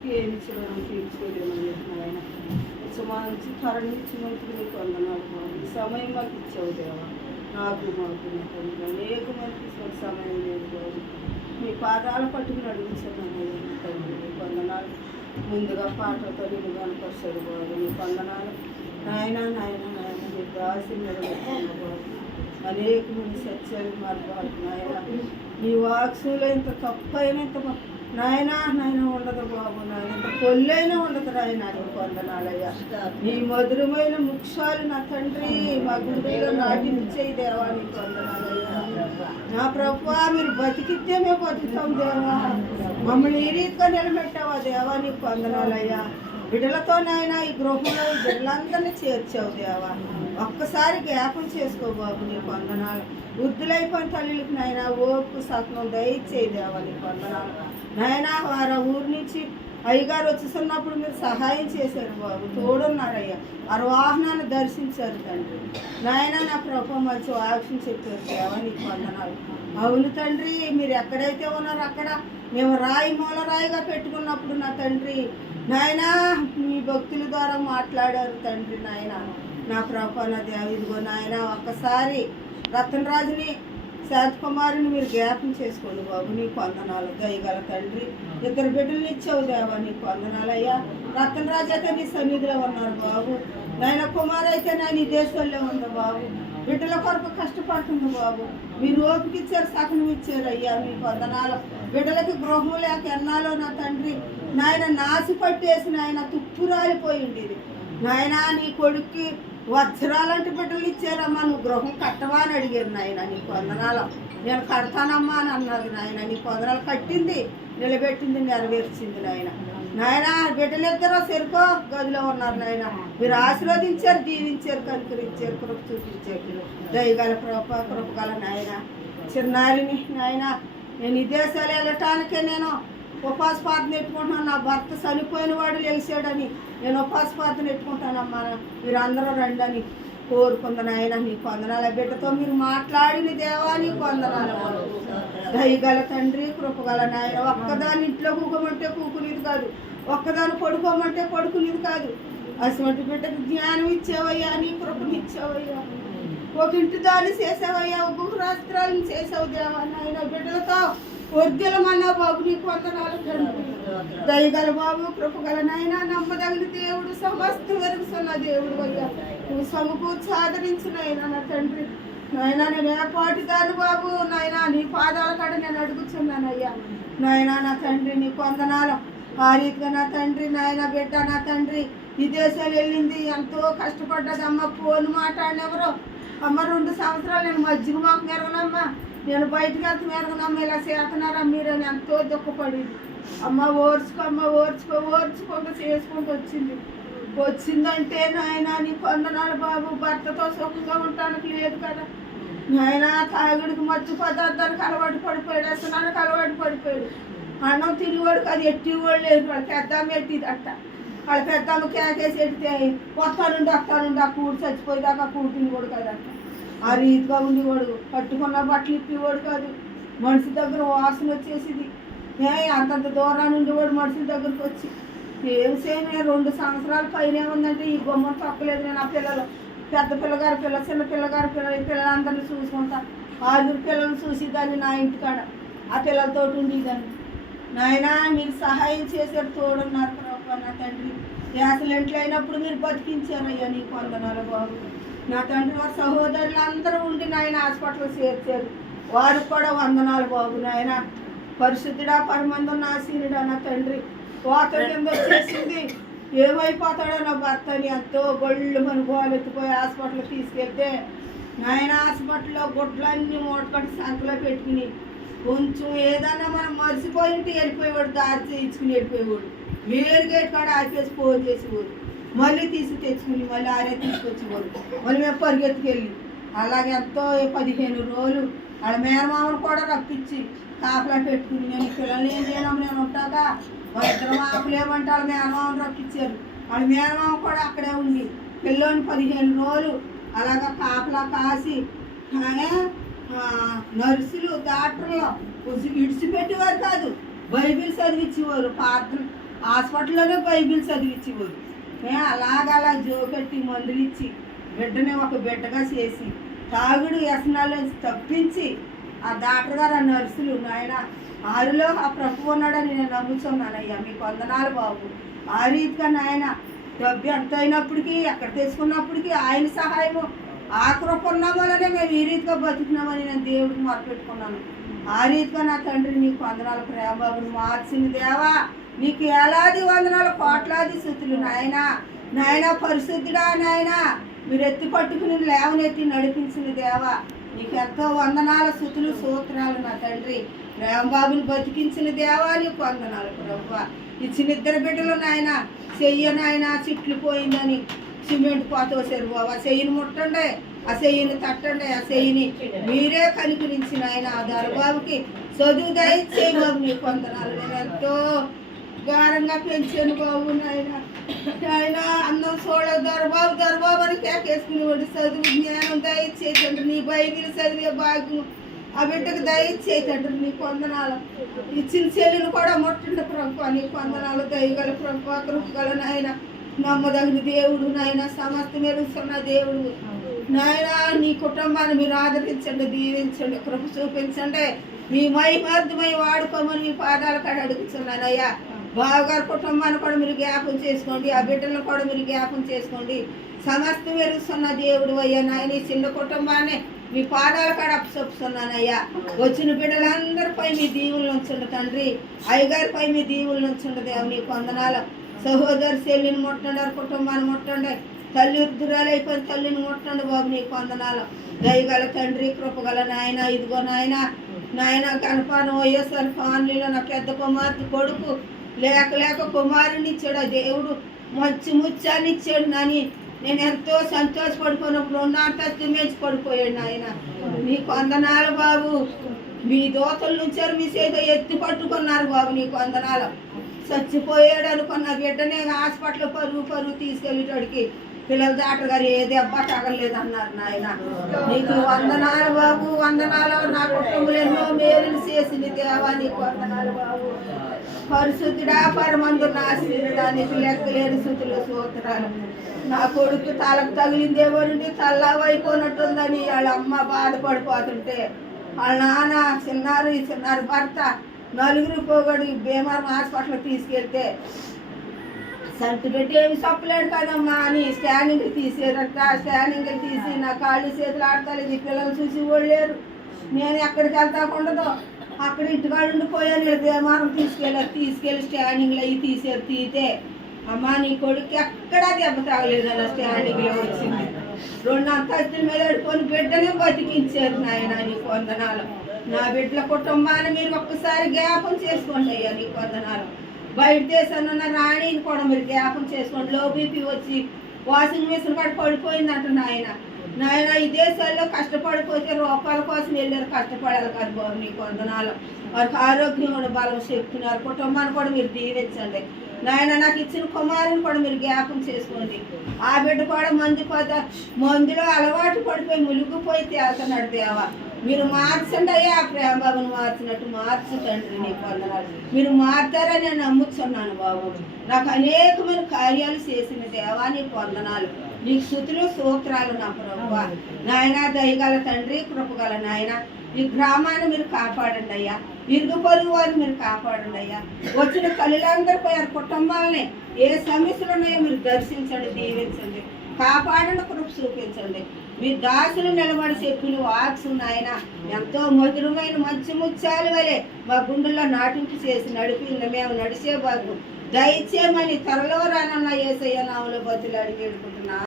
ఏమి ఇచ్చినాను తీర్చుకోలేమని చెప్పిన ఆయన మంచి కరెంట్ ఇచ్చినందుకు నీకు వందనాలు బాబు. ఈ సమయం మాకు ఇచ్చావు దేవా. నాకు మాకు నా తండ్రి అనేక మందికి ఇచ్చిన సమయం లేదు బాబు. మీ పాదాల పట్టుకుని అడుగుతున్నాను నా తండ్రి. నీకు వందనాలు. ముందుగా పాటలతో నేను కనపరిచాడు బాబు. నీకు వందనాలు నాయన నాయన నాయన నీకు దాసి నిలబెట్టుకున్న బాబు. అనేక మంది సత్యాలు మార్పాలు నాయన. నీ వాక్సులో ఇంత తప్పైనా ఇంత నాయన నాయన ఉండదు బాబు. నాయన ఇంత పొల్లైనా ఉండదు నాయన. నీకు వందనాలయ్యా. నీ మధురమైన ముఖ్యాలు నా తండ్రి మా గుండెలో నాటించేయి దేవా. నీకు వందనాలయ్యా. నా ప్రభువా మీరు బతికితే మేము బతుకుతాం దేవా. మమ్మల్ని ఈ రీతిగా నిలబెట్టావా దేవా. నీకు వందనాలయ్యా. బిడ్డలతో నాయన ఈ గృహంలో ఈ బిడ్డలందరినీ చేర్చావు దేవా. ఒక్కసారి జ్ఞాపం చేసుకో బాబు. నీకు వందనాలు. వృద్ధులైపోయిన తల్లికి నాయన ఓపు సత్నం దయచేయి దేవా. నీకు వందనాలు నాయన. వారు ఊరి నుంచి అయ్యగారు వచ్చేస్తున్నప్పుడు మీరు సహాయం చేశారు బాబు. తోడున్నారయ్యా. వారి వాహనాన్ని దర్శించారు తండ్రి నాయన. నా ప్రభు మంచి వాక్యం చెప్పారు దేవా. నీకు వందనాలు. అవును తండ్రి. మీరు ఎక్కడైతే ఉన్నారో అక్కడ మేము రాయి మూల రాయిగా పెట్టుకున్నప్పుడు నా తండ్రి నాయన మీ భక్తుల ద్వారా మాట్లాడారు తండ్రి నాయన. నా ప్రభు నా దేవ ఇదిగో నాయన. ఒక్కసారి రతనరాజుని శాంతకుమారిని మీరు జ్ఞాపం చేసుకోండి బాబు. నీకు వందనాలు. దయగల తండ్రి. ఇద్దరు బిడ్డలు ఇచ్చావు దేవా. నీకు వందనాలయ్యా. రతనరాజు అయితే నీ సన్నిధిలో ఉన్నారు బాబు. నాయన కుమార్ అయితే నా నీ దేశంలో ఉంది బాబు. బిడ్డల కొరకు కష్టపడుతుంది బాబు. మీరు ఓపిక ఇచ్చారు, సకలం ఇచ్చారు అయ్యా. మీకు వందనాలు. బిడ్డలకి గృహం లేక ఎన్నాలో నా తండ్రి నాయన నాసి పట్టేసి నాయన తుప్పు రాలిపోయి ఉండేది నాయన. నీ కొడుక్కి వజ్రాలంటి బిడ్డలు ఇచ్చారమ్మా. నువ్వు గృహం కట్టవా అని అడిగారు నాయన. నీకు వందనాలు. నేను కడతానమ్మా అని అన్నది నాయన. నీకు వందనాలు. కట్టింది, నిలబెట్టింది, నెరవేర్చింది నాయన. నాయన బిడ్డలిద్దరూ చెరుకో గదిలో ఉన్నారు నాయన. మీరు ఆశీర్వదించారు, దీవించారు, కనుకరించారు, కృప చూపించారు. దయగల కృపగల నాయన. చిన్నారిని నాయన. నేను ఈ దేశాలు వెళ్ళటానికే నేను ఉపాస ప్రార్థన ఎట్టుకుంటున్నాను. నా భర్త చనిపోయిన వాడు లేచాడని నేను ఉపాస ప్రార్థన ఎట్టుకుంటానమ్మా. మీరు అందరూ రండి అని కోరుకుంది నాయన. నీకు వందనాల. బిడ్డతో మీరు మాట్లాడిన దేవా. నీకు వందనాలు. దయగల తండ్రి, కృపగల నాయన. ఒక్కదాని ఇంట్లో కూకోమంటే కూకునేది కాదు. ఒక్కదాన్ని పడుకోమంటే పడుకునేది కాదు. అటువంటి బిడ్డకు జ్ఞానం ఇచ్చావయ్యా. నీ కృపను ఇచ్చావయ్యా. ఒక ఇంటి దాన్ని చేసావయ్యా. ఒక రాష్ట్రాలను చేసావు దేవా నాయన. బిడ్డలతో వర్గలమన్నా బాబు. నీకు వందనాలు తండ్రి. దయగల బాబు, కృపగల నాయన. నమ్మదగిన దేవుడు, సమస్త వెరుగుతున్న దేవుడు అయ్యా. నువ్వు సమకూర్చి ఆదరించినైనా నా తండ్రి నాయన. నేను ఏపాటి దాని బాబు నాయన. నీ పాదాల కాడ నేను అడుగుతున్నానయ్యా నాయన. నా తండ్రి నీకు వందనాలు. ఆ రీతిగా నా తండ్రి నాయన. బిడ్డ నా తండ్రి ఈ దేశాలు వెళ్ళింది, ఎంతో కష్టపడ్డది అమ్మ. ఫోన్ మాట్లాడినెవరో అమ్మ 2 సంవత్సరాలు నేను మజ్జిగ మాకు మెరగనమ్మా. నేను బయటకు వెళ్తే మెరగనమ్మ. ఇలా చేస్తున్నారా మీరని ఎంతో దుఃఖపడింది అమ్మ. ఓర్చుకుంటూ చేసుకుంటూ వచ్చిందంటే నాయన. నీకు వందనాలు బాబు. భర్తతో సుఖంగా ఉండటానికి లేదు కదా నాయన. తాగుడికి మత్తు పదార్థానికి అలవాటు పడిపోయాడు. అసనానికి అలవాటు పడిపోయాడు. అన్నం తిరిగివాడు అది ఎట్టివాడు లేదు. వాళ్ళు పెద్దమ్మ ఎట్టిది అట్ట. వాళ్ళ పెద్దమ్మ కేకేసి ఎట్టితే వస్తానుండి ఆ కూడు చచ్చిపోయేదాకా కూడు తినివాడు కదట. ఆ రీతిగా ఉండేవాడు. కట్టుకున్న బట్టలు ఇప్పేవాడు కాదు. మనిషి దగ్గర వాసన వచ్చేసింది. అంతంత దూరాన్ని ఉండేవాడు మనుషుల దగ్గరకు వచ్చి. ఏం చేయను. 2 సంవత్సరాల పైన ఏముందంటే ఈ బొమ్మను తప్పలేదు. నేను ఆ పిల్లలు పెద్ద పిల్లగారి పిల్ల, చిన్న పిల్లగారి పిల్ల, ఈ పిల్లలందరినీ చూసుకుంటా. 6 పిల్లలను చూసేదాన్ని నా ఇంటికాడ. ఆ పిల్లలతో ఉండేదాన్ని నాయన. మీరు సహాయం చేశారు, తోడున్నారు ప్రభు నా తండ్రి. యాక్సిడెంట్లు అయినప్పుడు మీరు బతికించారయ్యా. నీకు వందనాలు బాబు. నా తండ్రి వారి సహోదరులు అందరూ ఉండి నాయన హాస్పిటల్ చేర్చారు. వారికి కూడా వందనాలు బాబు నాయన. పరిశుద్ధుడా, పరమందున్న ఆశీనుడా నా తండ్రి. కోత కింద వచ్చేసింది. ఏమైపోతాడో నా భర్త అని ఎంతో గొళ్ళు మన గోలు ఎత్తిపోయి హాస్పిటల్ తీసుకెళ్తే నాయన హాస్పిటల్లో గుడ్లన్నీ మూటకట్టి సంకలో పెట్టుకుని కొంచెం ఏదన్నా మనం మర్చిపోయింటే వెళ్ళిపోయేవాడు. దారి చేయించుకుని వెళ్ళిపోయేవాడు. మెయిన్ గేట్ కాడ ఆపేసి ఫోన్ చేసేవాడు. మళ్ళీ తెచ్చుకుని మళ్ళీ ఆరే తీసుకొచ్చేవాడు. మళ్ళీ మేము పరిగెత్తుకెళ్ళి అలాగే ఎంతో 15 రోజులు వాళ్ళ మేనమామను కూడా రప్పించి కాపలా పెట్టుకుని నేను పిల్లల్ని ఏం చేయను నేను ఉంటాగా. వాళ్ళిద్దరు ఆపలేమంటే వాళ్ళ మేనమామను రప్పించారు. వాళ్ళ మేనమామ కూడా అక్కడే ఉంది. పిల్లోని 15 రోజులు అలాగా కాపలా కాసి నర్సులు డాక్టర్లు ఇడిచిపెట్టేవారు కాదు. బైబిల్ చదివించేవారు. హాస్పిటల్లోనే బైబిల్ చదివించేవారు. అలా జోపెట్టి మందులు ఇచ్చి బిడ్డని ఒక బిడ్డగా చేసి తాగుడు వ్యసనాలు తప్పించి ఆ డాక్టర్ గారు ఆ నర్సులు నాయన ఆరులో ఆ ప్రభు ఉన్నాడని నేను నమ్ముతున్నానయ్యా. మీకు వందనాలు బాబు. ఆ రీతిగా నాయన డబ్బు ఎంత అయినప్పటికీ ఎక్కడ తెచ్చుకున్నప్పటికీ ఆయన సహాయము ఆ కృప ఉన్న వల్లనే మేము ఈ రీతిగా బతుకున్నామని నేను దేవుడికి మొరపెట్టుకున్నాను. ఆ రీతిగా నా తండ్రి నీకు వందనాలు. ప్రేమబాబుని మార్చిన దేవా నీకు ఏలాది వందనాలు కోట్లాది స్తుతులు నాయన. నాయన పరిశుద్ధుడా నాయన మీరు ఎత్తి పట్టుకుని లేవనెత్తి నడిపించిన దేవా నీకు ఎంతో వందనాల స్తుతులు స్తోత్రాలు నా తండ్రి. ప్రేమబాబుని బతికించిన దేవా నీకు వందనాలు ప్రభువా. ఇచ్చిన ఇద్దరు బిడ్డలు నాయన చెయ్యనాయన చిట్లు పోయిందని సిమెంట్ పోతోసారు బాబు. ఆ చెయ్యిని ముట్టండి, ఆ చెయ్యిని తట్టండి, ఆ చెయ్యిని మీరే కనికరించిన ఆయన ఆ దొరబాబుకి చదువు దయచేయి బాబు నీకు వందనాలు. నేను ఎంతో ఘోరంగా పెంచాను బాబు నాయన. ఆయన అన్నం చూడ దొరబాబు అని కేకేసుకునేవాడు. చదువు జ్ఞానం దయచేతండ్రి. నీ బైబిల్ చదివే భాగ్యం ఆ బిడ్డకు దయచేతండ్రి నీకు వందనాలు. ఇచ్చిన చెల్లిని కూడా ముట్టండి ప్రభు నీకు వందనాలు. దయగల ప్రభు కృపగల నాయన నమ్మదగిన దేవుడు నాయన సమస్త మెరుగుతున్న దేవుడు నాయన. నీ కుటుంబాన్ని మీరు ఆదరించండి, దీవించండి, కృప చూపించండి. మీ మహిమార్థమై వాడుకోమని మీ పాదాల కాడ అడుగుతున్నానయ్యా. బావగారి కుటుంబాన్ని కూడా మీరు జ్ఞాపం చేసుకోండి, ఆ బిడ్డలను కూడా మీరు జ్ఞాపం చేసుకోండి. సమస్త మెరుగుతున్న దేవుడు అయ్యా నాయన. ఈ చిన్న కుటుంబాన్ని మీ పాదాల కాడ అప్పచెప్పుతున్నానయ్యా. వచ్చిన బిడ్డలందరిపై మీ దీవులను ఉంచండి తండ్రి. అయ్యగారిపై మీ దీవులను ఉంచండి దేవ నీకు వందనాలు. సహోదరు చెల్లిని ముట్టండి, కుటుంబాన్ని ముట్టండి. తల్లి వృద్ధురాలైపోయిన తల్లిని ముట్టండి బాబు నీకు వందనాలు. దయగల తండ్రి కృపగల నాయన. ఇదిగో నాయన నాయన కనపాను వైఎస్ఆర్ ఫ్యామిలీలో నా పెద్ద కుమార్తె కొడుకు లేక కుమారుని ఇచ్చాడు ఆ దేవుడు. మంచి ముత్యాన్ని ఇచ్చాడు నాని. నేను ఎంతో సంతోషపడిపోయినప్పుడు ఉన్నంత మేచి పడిపోయాడు నాయన. నీకు వందనాలు బాబు. మీ దోతలు నుంచారు, మీ చేత ఎత్తి పట్టుకున్నారు బాబు నీకు వందనాలు. చచ్చిపోయాడు అనుకున్న బిడ్డనే హాస్పిటల్ పరుగు తీసుకెళ్ళేటోడికి పిల్లల డాక్టర్ గారు ఏ దెబ్బ తగలేదు అన్నారు నాయన. నీకు వందనాలు బాబు, వందనాలు. నా కుటుంబంలో ఎన్నో మేలులు చేసింది దేవా నీకు వందనాలు బాబు. పరిశుద్ధుడా పరమందు నాశనుడా నీకు లెక్కలేని స్తుతులు స్తోత్రాలు. నా కొడుకు తలకు తగిలిందేమో నుండి తల్లవైపోయినట్టుందని వాళ్ళ అమ్మ బాధపడిపోతుంటే వాళ్ళ నాన్న చిన్నారు భర్త నలుగురు పోగొడు భీమవరం హాస్పిటల్ తీసుకెళ్తే సంటి పెట్టి ఏమి చెప్పలేడు కదమ్మా అని స్కానింగ్ తీసేరంట. స్కానింగ్ తీసి నా కాళ్ళు చేతులు ఆడతలేదు. ఈ పిల్లలు చూసి ఓడలేరు. నేను ఎక్కడికి వెళ్తాకుండదు అక్కడ ఇంటికాడ ఉండిపోయాను. భీమవరం తీసుకెళ్ళి స్కానింగ్లు అవి తీస్తే అమ్మా నీ కొడుకు ఎక్కడా దెబ్బ తాగలేదు అన్న స్కానింగ్లో వచ్చింది. 2 అంతస్తుల మీద పడుకొని బిడ్డనే బతికించారు నాయన నీకు వందనాలు. నా బిడ్డల కుటుంబాన్ని మీరు ఒక్కసారి జ్ఞాపం చేసుకోండి అయ్యా నీకు వందనాలు. బయట దేశంలో ఉన్న రాణిని కూడా మీరు జ్ఞాపం చేసుకోండి. లో బీపీ వచ్చి వాషింగ్ మిషన్ కూడా పడిపోయిందంట నాయన. ఈ దేశాల్లో కష్టపడిపోతే రూపాయల కోసం వెళ్ళారు, కష్టపడాలి కదా బాబు నీకు వందనాలు. వారికి ఆరోగ్యం కూడా బలం చెప్తున్నారు. కుటుంబాన్ని కూడా మీరు దీవించండి నాయన. నాకు ఇచ్చిన కుమారుని కూడా మీరు జ్ఞాపం చేసుకోండి. ఆ బిడ్డ కూడా మందులో అలవాటు పడిపోయి మునిగిపోయి తేలుతున్నాడు దేవా. మీరు మార్చండి అయ్యా. ప్రేమబాబుని మార్చినట్టు మార్చు తండ్రి నీకు వందనాలు. మీరు మారుతారని నేను నమ్ముతున్నాను బాబు. నాకు అనేకమైన కార్యాలు చేసిన దేవా నీకు వందనాలు. నీకు స్తుతులు స్తోత్రాలు నా ప్రభువా. నాయన దయగల తండ్రి కృపగల నాయన. ఈ గ్రామాన్ని మీరు కాపాడండి అయ్యా. ఇరుగు పొరుగు వారిని మీరు కాపాడండి అయ్యా. వచ్చిన తల్లులందరిపై కుటుంబాలని ఏ సమస్యలు ఉన్నాయో మీరు దర్శించండి, దీవించండి, కాపాడండి, కృప చూపించండి. మీ దాసులు నిలబడి చెప్పిన వాక్స్ నాయన ఎంతో మధురమైన మంచి ముత్యాలు వలె మా గుండెల్లో నాటింపు చేసి నడిపి మేము నడిచే భాగ్యం దయచేయమని త్వరలో రానన్న యేసయ్య నామములో బతులాడి వేడుకుంటున్నా.